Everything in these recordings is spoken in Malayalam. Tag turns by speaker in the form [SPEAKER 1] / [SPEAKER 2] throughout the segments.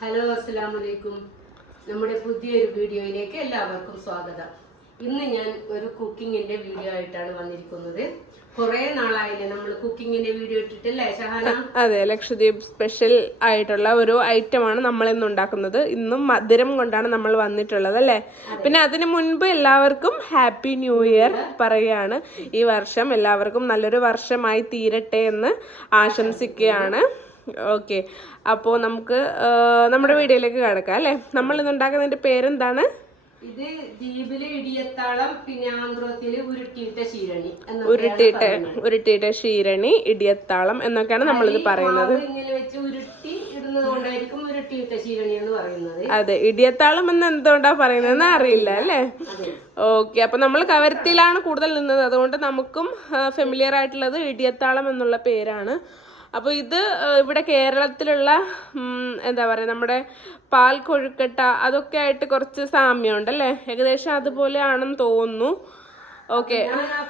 [SPEAKER 1] ഹലോ അസ്സാം വലൈക്കും നമ്മുടെ പുതിയൊരു വീഡിയോയിലേക്ക് എല്ലാവർക്കും സ്വാഗതം ഇന്ന് ഞാൻ ഒരു കുക്കിങ്ങിന്റെ വീഡിയോ ആയിട്ടാണ് വന്നിരിക്കുന്നത് കുറെ നാളായില്ലേ നമ്മൾ കുക്കിങ്ങിന്റെ വീഡിയോ ഇട്ടിട്ടില്ലേ ഷഹാന
[SPEAKER 2] അതെ ലക്ഷദ്വീപ് സ്പെഷ്യൽ ആയിട്ടുള്ള ഒരു ഐറ്റം ആണ് നമ്മൾ ഇന്ന് ഉണ്ടാക്കുന്നത് ഇന്നും മധുരം കൊണ്ടാണ് നമ്മൾ വന്നിട്ടുള്ളത് അല്ലേ പിന്നെ അതിന് മുൻപ് എല്ലാവർക്കും ഹാപ്പി ന്യൂ ഇയർ പറയുകയാണ് ഈ വർഷം എല്ലാവർക്കും നല്ലൊരു വർഷമായി തീരട്ടെ എന്ന് ആശംസിക്കുകയാണ് ഓക്കെ അപ്പോൾ നമുക്ക് നമ്മുടെ വീഡിയോയിലേക്ക് കടക്കാം അല്ലേ നമ്മൾ ഇത് ഉണ്ടാക്കുന്നതിൻ്റെ പേരെന്താണ്
[SPEAKER 1] ഇത് ദ്വീപിലെ ഇടിയത്താളം പിന്നെ ആന്ധ്രത്തില് ഉരുട്ടിയിട്ട ശീരണി
[SPEAKER 2] ഉരുട്ടിയിട്ട ഉരുട്ടിയിട്ട ശീരണി ഇടിയത്താളം എന്നൊക്കെയാണ് നമ്മളിത് പറയുന്നത് ഉരുട്ടി ശീരണി എന്ന് പറയുന്നത് അതെ ഇടിയത്താളം എന്ന് എന്തുകൊണ്ടാ പറയുന്നതെന്ന് അറിയില്ല അല്ലേ ഓക്കെ അപ്പൊ നമ്മൾ കവരത്തിലാണ് കൂടുതൽ നിന്നത് അതുകൊണ്ട് നമുക്കും ഫെമിലിയർ ആയിട്ടുള്ളത് ഇടിയത്താളം എന്നുള്ള പേരാണ് അപ്പോൾ ഇത് ഇവിടെ കേരളത്തിലുള്ള എന്താ പറയുക നമ്മുടെ പാൽ കൊഴുക്കട്ട അതൊക്കെ ആയിട്ട് കുറച്ച് സാമ്യമുണ്ട് അല്ലേ ഏകദേശം അതുപോലെയാണെന്ന് തോന്നുന്നു ഓക്കെ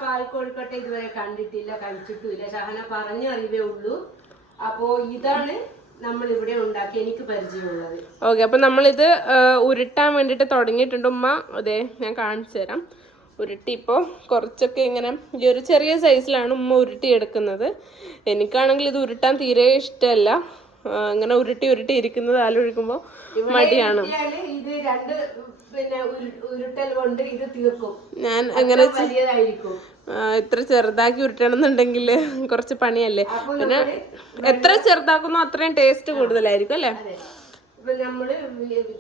[SPEAKER 1] പാൽ കൊഴുക്കട്ട ഇതുവരെ കണ്ടിട്ടില്ല കഴിച്ചിട്ടില്ല ഷഹന പറഞ്ഞു അറിയേ ഉള്ളൂ അപ്പോ ഇതാണ് നമ്മൾ ഇവിടെ ഉണ്ടാക്കി എനിക്ക് പരിചയമുള്ളത്
[SPEAKER 2] ഓക്കെ അപ്പൊ നമ്മളിത് ഉരുട്ടാൻ വേണ്ടിട്ട് തുടങ്ങിയിട്ടുണ്ട് ഉമ്മ അതെ ഞാൻ കാണിച്ചു തരാം ഉരുട്ടിയപ്പോൾ കുറച്ചൊക്കെ ഇങ്ങനെ ഈ ഒരു ചെറിയ സൈസിലാണ് ഉമ്മ ഉരുട്ടിയെടുക്കുന്നത് എനിക്കാണെങ്കിൽ ഇത് ഉരുട്ടാൻ തീരെ ഇഷ്ടമല്ല ഇങ്ങനെ ഉരുട്ടി ഉരുട്ടി ഇരിക്കുന്നത് ആലോചിക്കുമ്പോൾ മടിയാണ്
[SPEAKER 1] രണ്ട് പിന്നെ ഉരുട്ടൽ കൊണ്ട് ഇത് തീർക്കും
[SPEAKER 2] ഞാൻ അങ്ങനെ ഇത്ര ചെറുതാക്കി എന്നുണ്ടെങ്കിൽ കുറച്ച് പണിയല്ലേ പിന്നെ എത്ര ചെറുതാക്കുന്നോ അത്രയും ടേസ്റ്റ് കൂടുതലായിരിക്കും അല്ലേ
[SPEAKER 1] നമ്മള്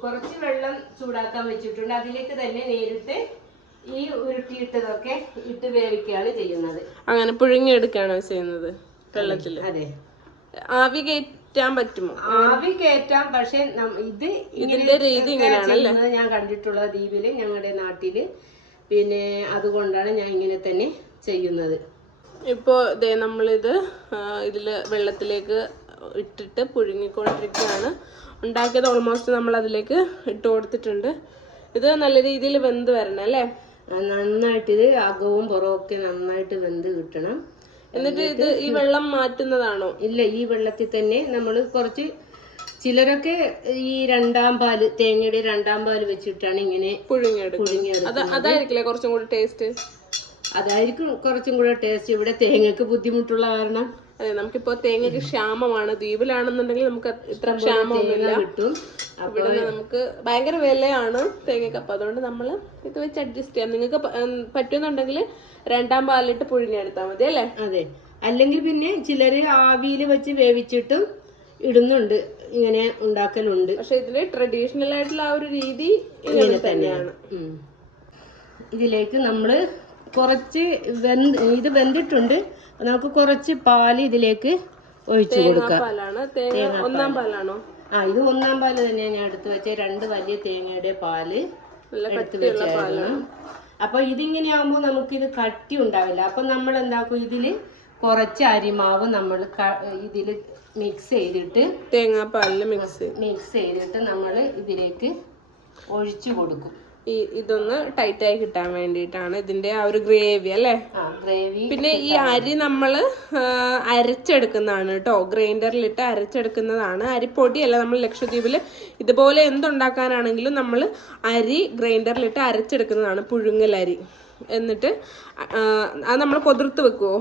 [SPEAKER 1] കുറച്ച് വെള്ളം ചൂടാക്കാൻ വെച്ചിട്ടുണ്ട് അതിലേക്ക് തന്നെ നേരിട്ട് ഈ ഉരുട്ടിയിട്ടതൊക്കെ ഇട്ട് വേവിക്കുകയാണ് ചെയ്യുന്നത്
[SPEAKER 2] അങ്ങനെ പുഴുങ്ങിയെടുക്കുകയാണോ ചെയ്യുന്നത് വെള്ളത്തിൽ അതെ ആവി കയറ്റാൻ പറ്റുമോ
[SPEAKER 1] ആവി കയറ്റാം പക്ഷെ ഇത്
[SPEAKER 2] ഇതിന്റെ രീതി ഞാൻ
[SPEAKER 1] കണ്ടിട്ടുള്ള ദ്വീപില് ഞങ്ങളുടെ നാട്ടില് പിന്നെ അതുകൊണ്ടാണ് ഞാൻ ഇങ്ങനെ തന്നെ ചെയ്യുന്നത്
[SPEAKER 2] ഇപ്പോ ഇതേ നമ്മളിത് ഇതില് വെള്ളത്തിലേക്ക് ഇട്ടിട്ട് പുഴുങ്ങിക്കൊണ്ടിരിക്കുകയാണ് ഉണ്ടാക്കിയത് ഓൾമോസ്റ്റ് നമ്മൾ അതിലേക്ക് ഇട്ട് കൊടുത്തിട്ടുണ്ട് ഇത് നല്ല രീതിയിൽ വെന്ത് വരണം അല്ലേ
[SPEAKER 1] നന്നായിട്ടിത് അകവും ഒക്കെ നന്നായിട്ട് വെന്ത് കിട്ടണം
[SPEAKER 2] എന്നിട്ട് ഇത് ഈ വെള്ളം മാറ്റുന്നതാണോ
[SPEAKER 1] ഇല്ല ഈ വെള്ളത്തിൽ തന്നെ നമ്മൾ കുറച്ച് ചിലരൊക്കെ ഈ രണ്ടാം പാല് തേങ്ങയുടെ രണ്ടാം പാല് വെച്ചിട്ടാണ് ഇങ്ങനെ
[SPEAKER 2] അതായിരിക്കില്ലേ കുറച്ചും
[SPEAKER 1] അതായിരിക്കും കുറച്ചും കൂടെ ടേസ്റ്റ് ഇവിടെ തേങ്ങക്ക് ബുദ്ധിമുട്ടുള്ള കാരണം
[SPEAKER 2] അതെ നമുക്കിപ്പോ തേങ്ങയ്ക്ക് ക്ഷാമമാണ് ദ്വീപിലാണെന്നുണ്ടെങ്കിൽ നമുക്ക് ഇത്ര ക്ഷാമമൊന്നുമില്ല കിട്ടും ഇവിടെ നമുക്ക് ഭയങ്കര വിലയാണ് തേങ്ങയ്ക്ക് അപ്പൊ അതുകൊണ്ട് നമ്മൾ ഇത് വെച്ച് അഡ്ജസ്റ്റ് ചെയ്യാം നിങ്ങൾക്ക് പറ്റുന്നുണ്ടെങ്കിൽ രണ്ടാം പാലിട്ട് പുഴുങ്ങിയെടുത്താൽ മതി അല്ലേ
[SPEAKER 1] അതെ അല്ലെങ്കിൽ പിന്നെ ചിലര് ആവിയിൽ വെച്ച് വേവിച്ചിട്ടും ഇടുന്നുണ്ട് ഇങ്ങനെ ഉണ്ടാക്കലുണ്ട്
[SPEAKER 2] പക്ഷെ ഇതില് ട്രഡീഷണൽ ആയിട്ടുള്ള ആ ഒരു രീതി ഇങ്ങനെ തന്നെയാണ്
[SPEAKER 1] ഇതിലേക്ക് നമ്മള് കുറച്ച് വെന്ത് ഇത് വെന്തിട്ടുണ്ട് നമുക്ക് കുറച്ച് പാൽ ഇതിലേക്ക് ഒഴിച്ചു കൊടുക്കാം
[SPEAKER 2] ഒന്നാം പാലാണോ
[SPEAKER 1] ആ ഇത് ഒന്നാം പാല് തന്നെയാണ് ഞാൻ എടുത്തു വെച്ചത് രണ്ട് വലിയ തേങ്ങയുടെ പാല് എടുത്തു വെച്ചായിരുന്നു അപ്പൊ ഇതിങ്ങനെയാകുമ്പോൾ നമുക്ക് ഇത് കട്ടി ഉണ്ടാവില്ല അപ്പൊ നമ്മൾ എന്താക്കും ഇതില് കുറച്ച് അരിമാവ് നമ്മൾ ഇതില് മിക്സ് ചെയ്തിട്ട്
[SPEAKER 2] തേങ്ങാപ്പാലില് മിക്സ്
[SPEAKER 1] മിക്സ് ചെയ്തിട്ട് നമ്മൾ ഇതിലേക്ക് ഒഴിച്ചു കൊടുക്കും
[SPEAKER 2] ഈ ഇതൊന്ന് ആയി കിട്ടാൻ വേണ്ടിയിട്ടാണ് ഇതിന്റെ ആ ഒരു ഗ്രേവി അല്ലേ പിന്നെ ഈ അരി നമ്മൾ അരച്ചെടുക്കുന്നതാണ് കേട്ടോ ഗ്രൈൻഡറിൽ ഇട്ട് അരച്ചെടുക്കുന്നതാണ് അരിപ്പൊടിയല്ല നമ്മൾ ലക്ഷദ്വീപിൽ ഇതുപോലെ എന്തുണ്ടാക്കാനാണെങ്കിലും നമ്മൾ അരി ഗ്രൈൻഡറിൽ ഇട്ട് അരച്ചെടുക്കുന്നതാണ് പുഴുങ്ങലരി എന്നിട്ട് അത് നമ്മൾ കുതിർത്ത് വെക്കുവോ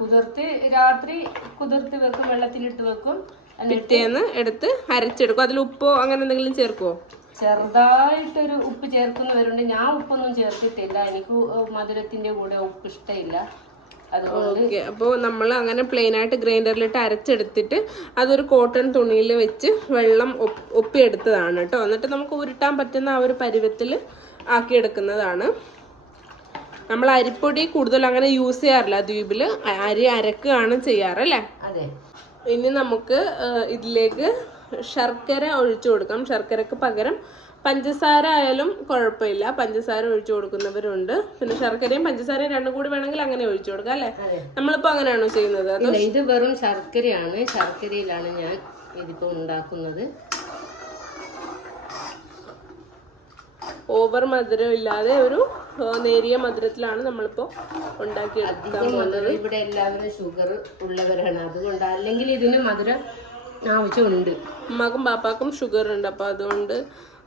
[SPEAKER 1] കുതിർത്ത് രാത്രി കുതിർത്ത് വെക്കും വെള്ളത്തിലിട്ട് വെക്കും
[SPEAKER 2] പിറ്റേന്ന് എടുത്ത് അരച്ചെടുക്കും അതിൽ ഉപ്പോ അങ്ങനെ എന്തെങ്കിലും ചേർക്കുവോ
[SPEAKER 1] ചെറുതായിട്ടൊരു ഉപ്പ് ചേർക്കുന്നവരുണ്ട് ഞാൻ ഉപ്പൊന്നും ചേർത്തിട്ടില്ല എനിക്ക് മധുരത്തിന്റെ കൂടെ ഉപ്പ് ഇഷ്ടമില്ല
[SPEAKER 2] ഓക്കെ അപ്പോൾ നമ്മൾ അങ്ങനെ പ്ലെയിൻ ആയിട്ട് ഗ്രൈൻഡറിലിട്ട് അരച്ചെടുത്തിട്ട് അതൊരു കോട്ടൺ തുണിയിൽ വെച്ച് വെള്ളം ഒപ്പിയെടുത്തതാണ് കേട്ടോ എന്നിട്ട് നമുക്ക് ഉരുട്ടാൻ പറ്റുന്ന ആ ഒരു പരുവത്തിൽ ആക്കിയെടുക്കുന്നതാണ് നമ്മൾ അരിപ്പൊടി കൂടുതൽ അങ്ങനെ യൂസ് ചെയ്യാറില്ല ദ്വീപിൽ അരി അരക്കുകയാണ് ചെയ്യാറല്ലേ അതെ ഇനി നമുക്ക് ഇതിലേക്ക് ശർക്കര ഒഴിച്ചു കൊടുക്കാം ശർക്കരക്ക് പകരം പഞ്ചസാര ആയാലും കുഴപ്പമില്ല പഞ്ചസാര ഒഴിച്ചു കൊടുക്കുന്നവരുണ്ട് പിന്നെ ശർക്കരയും പഞ്ചസാരയും രണ്ടും കൂടി വേണമെങ്കിൽ അങ്ങനെ ഒഴിച്ചു കൊടുക്കാം അല്ലേ നമ്മളിപ്പോ അങ്ങനെയാണോ ചെയ്യുന്നത്
[SPEAKER 1] ഇത് വെറും ശർക്കരയാണ് ശർക്കരയിലാണ് ഞാൻ ഇതിപ്പോ ഉണ്ടാക്കുന്നത്
[SPEAKER 2] ഓവർ മധുരം ഇല്ലാതെ ഒരു നേരിയ മധുരത്തിലാണ് നമ്മളിപ്പോ ഉണ്ടാക്കിയെടുക്കാൻ
[SPEAKER 1] ഇവിടെ എല്ലാവരും ഷുഗർ ഉള്ളവരാണ് അതുകൊണ്ട് അല്ലെങ്കിൽ ഇതിന് മധുരം ആവശ്യമുണ്ട്
[SPEAKER 2] ഉമ്മാക്കും പാപ്പാക്കും ഷുഗർ ഉണ്ട് അപ്പൊ അതുകൊണ്ട്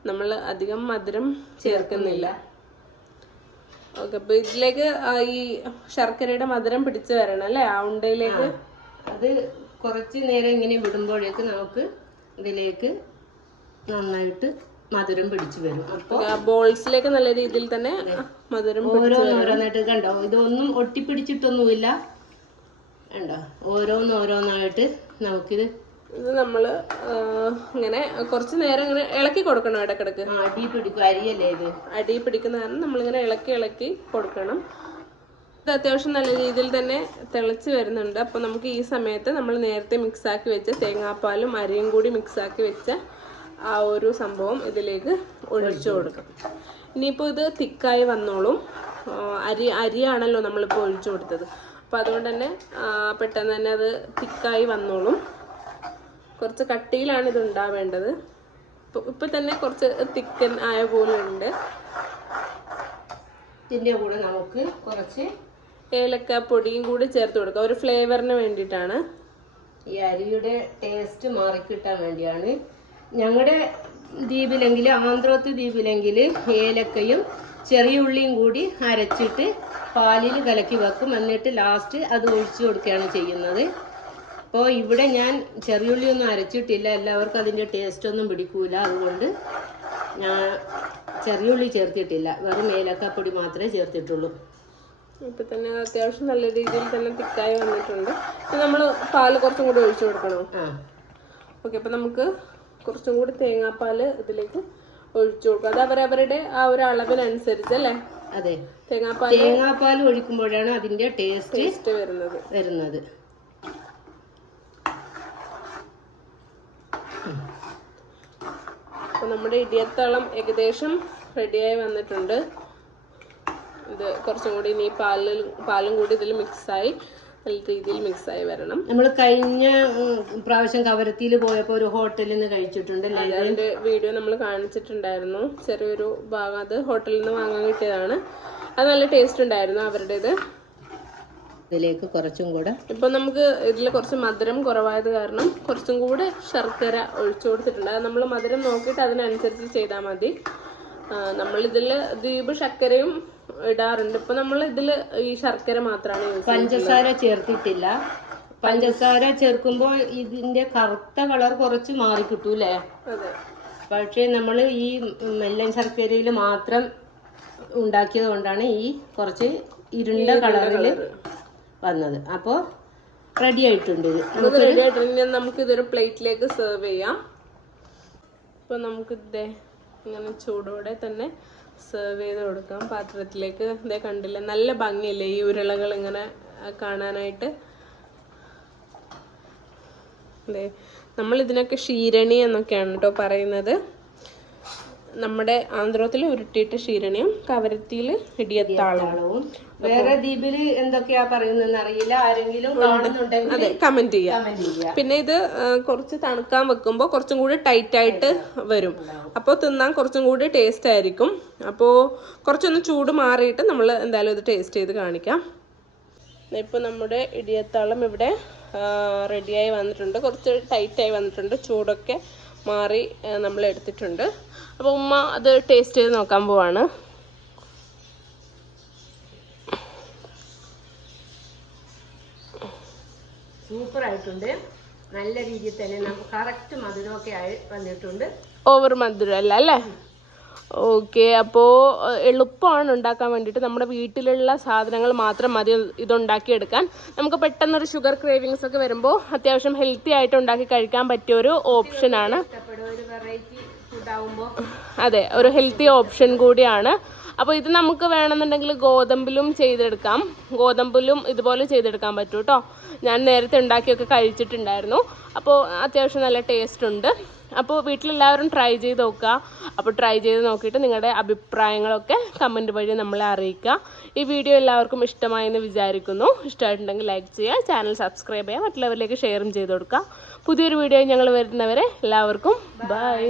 [SPEAKER 2] നമ്മൾ അധികം മധുരം ചേർക്കുന്നില്ല ഓക്കെ അപ്പൊ ഇതിലേക്ക് ഈ ശർക്കരയുടെ മധുരം പിടിച്ചു വരണം അല്ലെ ആ ഉണ്ടയിലേക്ക്
[SPEAKER 1] അത് കുറച്ച് നേരം ഇങ്ങനെ വിടുമ്പോഴേക്ക് നമുക്ക് ഇതിലേക്ക് നന്നായിട്ട് മധുരം പിടിച്ചു വരും
[SPEAKER 2] അപ്പോൾ ബോൾസിലേക്ക് നല്ല രീതിയിൽ തന്നെ മധുരം ഓരോന്നോരോന്നായിട്ട്
[SPEAKER 1] കണ്ടോ ഇതൊന്നും ഒട്ടിപ്പിടിച്ചിട്ടൊന്നുമില്ല കണ്ടോ ഓരോന്നോരോന്നായിട്ട് നമുക്കിത്
[SPEAKER 2] ഇത് നമ്മൾ ഇങ്ങനെ കുറച്ച് നേരം ഇങ്ങനെ ഇളക്കി കൊടുക്കണം ഇടക്കിടക്ക്
[SPEAKER 1] അടി പിടിക്കും അരിയല്ലേ ഇത്
[SPEAKER 2] അടി പിടിക്കുന്ന കാരണം നമ്മളിങ്ങനെ ഇളക്കി ഇളക്കി കൊടുക്കണം ഇത് അത്യാവശ്യം നല്ല രീതിയിൽ തന്നെ തിളച്ച് വരുന്നുണ്ട് അപ്പോൾ നമുക്ക് ഈ സമയത്ത് നമ്മൾ നേരത്തെ മിക്സാക്കി വെച്ച തേങ്ങാപ്പാലും അരിയും കൂടി മിക്സാക്കി വെച്ച ആ ഒരു സംഭവം ഇതിലേക്ക് ഒഴിച്ചു കൊടുക്കും ഇനിയിപ്പോൾ ഇത് തിക്കായി വന്നോളും അരി അരിയാണല്ലോ നമ്മളിപ്പോൾ ഒഴിച്ചു കൊടുത്തത് അപ്പോൾ അതുകൊണ്ട് തന്നെ പെട്ടെന്ന് തന്നെ അത് തിക്കായി വന്നോളും കുറച്ച് കട്ടിയിലാണ് ഇത് ഉണ്ടാവേണ്ടത് ഇപ്പം തന്നെ കുറച്ച് തിക്കൻ ആയ പോലെ ഉണ്ട്
[SPEAKER 1] ഇതിൻ്റെ കൂടെ നമുക്ക് കുറച്ച്
[SPEAKER 2] ഏലക്ക പൊടിയും കൂടി ചേർത്ത് കൊടുക്കാം ഒരു ഫ്ലേവറിന് വേണ്ടിയിട്ടാണ്
[SPEAKER 1] ഈ അരിയുടെ ടേസ്റ്റ് മാറിക്കിട്ടാൻ വേണ്ടിയാണ് ഞങ്ങളുടെ ദ്വീപിലെങ്കിൽ ആന്ധ്രോത്ത് ദ്വീപിലെങ്കിൽ ഏലക്കയും ചെറിയ ഉള്ളിയും കൂടി അരച്ചിട്ട് പാലിൽ കലക്കി വെക്കും എന്നിട്ട് ലാസ്റ്റ് അത് ഒഴിച്ചു കൊടുക്കുകയാണ് ചെയ്യുന്നത് അപ്പോൾ ഇവിടെ ഞാൻ ചെറിയുള്ളിയൊന്നും അരച്ചിട്ടില്ല എല്ലാവർക്കും അതിൻ്റെ ടേസ്റ്റ് ഒന്നും പിടിക്കൂല അതുകൊണ്ട് ഞാൻ ചെറിയുള്ളി ചേർത്തിട്ടില്ല വെറും ഏലക്കപ്പൊടി മാത്രമേ ചേർത്തിട്ടുള്ളൂ
[SPEAKER 2] ഇപ്പം തന്നെ അത്യാവശ്യം നല്ല രീതിയിൽ തന്നെ തിക്കായി വന്നിട്ടുണ്ട് ഇപ്പം നമ്മൾ പാൽ കുറച്ചും കൂടി ഒഴിച്ചു കൊടുക്കണം ആ ഓക്കെ അപ്പം നമുക്ക് കുറച്ചും കൂടി തേങ്ങാപ്പാൽ ഇതിലേക്ക് ഒഴിച്ചു കൊടുക്കും അത് അവരവരുടെ ആ ഒരു അളവിനനുസരിച്ച് അല്ലേ അതെ തേങ്ങാപ്പാൽ
[SPEAKER 1] തേങ്ങാപ്പാൽ ഒഴിക്കുമ്പോഴാണ് അതിൻ്റെ
[SPEAKER 2] ടേസ്റ്റ് വരുന്നത് വരുന്നത് അപ്പോൾ നമ്മുടെ ഇടിയത്തളം ഏകദേശം റെഡിയായി വന്നിട്ടുണ്ട് ഇത് കുറച്ചും കൂടി ഇനി പാലിൽ പാലും കൂടി ഇതിൽ മിക്സായി നല്ല രീതിയിൽ മിക്സായി വരണം
[SPEAKER 1] നമ്മൾ കഴിഞ്ഞ പ്രാവശ്യം കവരത്തിയിൽ പോയപ്പോൾ ഒരു ഹോട്ടലിൽ നിന്ന് കഴിച്ചിട്ടുണ്ട്
[SPEAKER 2] അതിൻ്റെ വീഡിയോ നമ്മൾ കാണിച്ചിട്ടുണ്ടായിരുന്നു ചെറിയൊരു ഭാഗം അത് ഹോട്ടലിൽ നിന്ന് വാങ്ങാൻ കിട്ടിയതാണ് അത് നല്ല ടേസ്റ്റ് ഉണ്ടായിരുന്നു അവരുടേത്
[SPEAKER 1] ഇതിലേക്ക് കുറച്ചും കൂടെ
[SPEAKER 2] ഇപ്പൊ നമുക്ക് ഇതിൽ കുറച്ച് മധുരം കുറവായത് കാരണം കുറച്ചും കൂടെ ശർക്കര ഒഴിച്ചു കൊടുത്തിട്ടുണ്ട് അത് നമ്മൾ മധുരം നോക്കിയിട്ട് അതിനനുസരിച്ച് ചെയ്താൽ മതി നമ്മൾ ഇതിൽ ദ്വീപ് ശർക്കരയും ഇടാറുണ്ട് ഇപ്പൊ നമ്മൾ ഇതിൽ ഈ ശർക്കര മാത്രമാണ്
[SPEAKER 1] പഞ്ചസാര ചേർത്തിട്ടില്ല പഞ്ചസാര ചേർക്കുമ്പോൾ ഇതിന്റെ കറുത്ത കളർ കുറച്ച് മാറി കിട്ടൂലേ പക്ഷേ നമ്മൾ ഈ മെല്ലൻ ശർക്കരയിൽ മാത്രം ഉണ്ടാക്കിയത് കൊണ്ടാണ് ഈ കുറച്ച് ഇരുണ്ട കളറിൽ വന്നത് അപ്പോ റെഡി ആയിട്ടുണ്ട്
[SPEAKER 2] ഇത് നമുക്ക് ഇതൊരു പ്ലേറ്റിലേക്ക് സെർവ് ചെയ്യാം അപ്പോൾ നമുക്ക് ഇതേ ഇങ്ങനെ ചൂടോടെ തന്നെ സെർവ് ചെയ്ത് കൊടുക്കാം പാത്രത്തിലേക്ക് ഇതേ കണ്ടില്ല നല്ല ഭംഗിയല്ലേ ഈ ഉരുളകൾ ഇങ്ങനെ കാണാനായിട്ട് നമ്മൾ ഇതിനൊക്കെ ക്ഷീരണി എന്നൊക്കെയാണ് കേട്ടോ പറയുന്നത് നമ്മുടെ ആന്ധ്രത്തിൽ ഉരുട്ടിയിട്ട് ക്ഷീരണിയും കവരത്തിയിൽ ഇടിയത്താളവും
[SPEAKER 1] വേറെ ദ്വീപിൽ എന്തൊക്കെയാ പറയുന്നതെന്ന് അറിയില്ല ആരെങ്കിലും കാണുന്നുണ്ടെങ്കിൽ അതെ
[SPEAKER 2] കമന്റ് ചെയ്യാം പിന്നെ ഇത് കുറച്ച് തണുക്കാൻ വെക്കുമ്പോൾ കുറച്ചും കൂടി ടൈറ്റ് ആയിട്ട് വരും അപ്പോൾ തിന്നാൻ കുറച്ചും കൂടി ടേസ്റ്റ് ആയിരിക്കും അപ്പോൾ കുറച്ചൊന്ന് ചൂട് മാറിയിട്ട് നമ്മൾ എന്തായാലും ഇത് ടേസ്റ്റ് ചെയ്ത് കാണിക്കാം ഇപ്പോൾ നമ്മുടെ ഇടിയത്താളം ഇവിടെ റെഡിയായി വന്നിട്ടുണ്ട് കുറച്ച് ടൈറ്റായി വന്നിട്ടുണ്ട് ചൂടൊക്കെ മാറി നമ്മൾ എടുത്തിട്ടുണ്ട് അപ്പോൾ ഉമ്മ അത് ടേസ്റ്റ് ചെയ്ത് നോക്കാൻ പോവാണ്
[SPEAKER 1] സൂപ്പറായിട്ടുണ്ട് നല്ല രീതിയിൽ തന്നെ നമുക്ക് കറക്റ്റ് മധുരമൊക്കെ ആയി വന്നിട്ടുണ്ട്
[SPEAKER 2] ഓവർ മധുരം അല്ല അല്ലേ ഓക്കെ അപ്പോൾ എളുപ്പമാണ് ഉണ്ടാക്കാൻ വേണ്ടിയിട്ട് നമ്മുടെ വീട്ടിലുള്ള സാധനങ്ങൾ മാത്രം മതി ഇതുണ്ടാക്കിയെടുക്കാൻ നമുക്ക് പെട്ടെന്നൊരു ഷുഗർ ക്രേവിങ്സ് ഒക്കെ വരുമ്പോൾ അത്യാവശ്യം ഹെൽത്തി ആയിട്ട് ഉണ്ടാക്കി കഴിക്കാൻ പറ്റിയ ഒരു ഓപ്ഷനാണ് അതെ ഒരു ഹെൽത്തി ഓപ്ഷൻ കൂടിയാണ് അപ്പോൾ ഇത് നമുക്ക് വേണമെന്നുണ്ടെങ്കിൽ ഗോതമ്പിലും ചെയ്തെടുക്കാം ഗോതമ്പിലും ഇതുപോലെ ചെയ്തെടുക്കാൻ പറ്റും കേട്ടോ ഞാൻ നേരത്തെ ഉണ്ടാക്കിയൊക്കെ കഴിച്ചിട്ടുണ്ടായിരുന്നു അപ്പോൾ അത്യാവശ്യം നല്ല ടേസ്റ്റ് ഉണ്ട് അപ്പോൾ വീട്ടിലെല്ലാവരും ട്രൈ ചെയ്ത് നോക്കുക അപ്പോൾ ട്രൈ ചെയ്ത് നോക്കിയിട്ട് നിങ്ങളുടെ അഭിപ്രായങ്ങളൊക്കെ കമൻറ്റ് വഴി നമ്മളെ അറിയിക്കുക ഈ വീഡിയോ എല്ലാവർക്കും ഇഷ്ടമായെന്ന് വിചാരിക്കുന്നു ഇഷ്ടമായിട്ടുണ്ടെങ്കിൽ ലൈക്ക് ചെയ്യുക ചാനൽ സബ്സ്ക്രൈബ് ചെയ്യുക മറ്റുള്ളവരിലേക്ക് ഷെയറും ചെയ്ത് കൊടുക്കുക പുതിയൊരു വീഡിയോ ഞങ്ങൾ വരുന്നവരെ എല്ലാവർക്കും ബൈ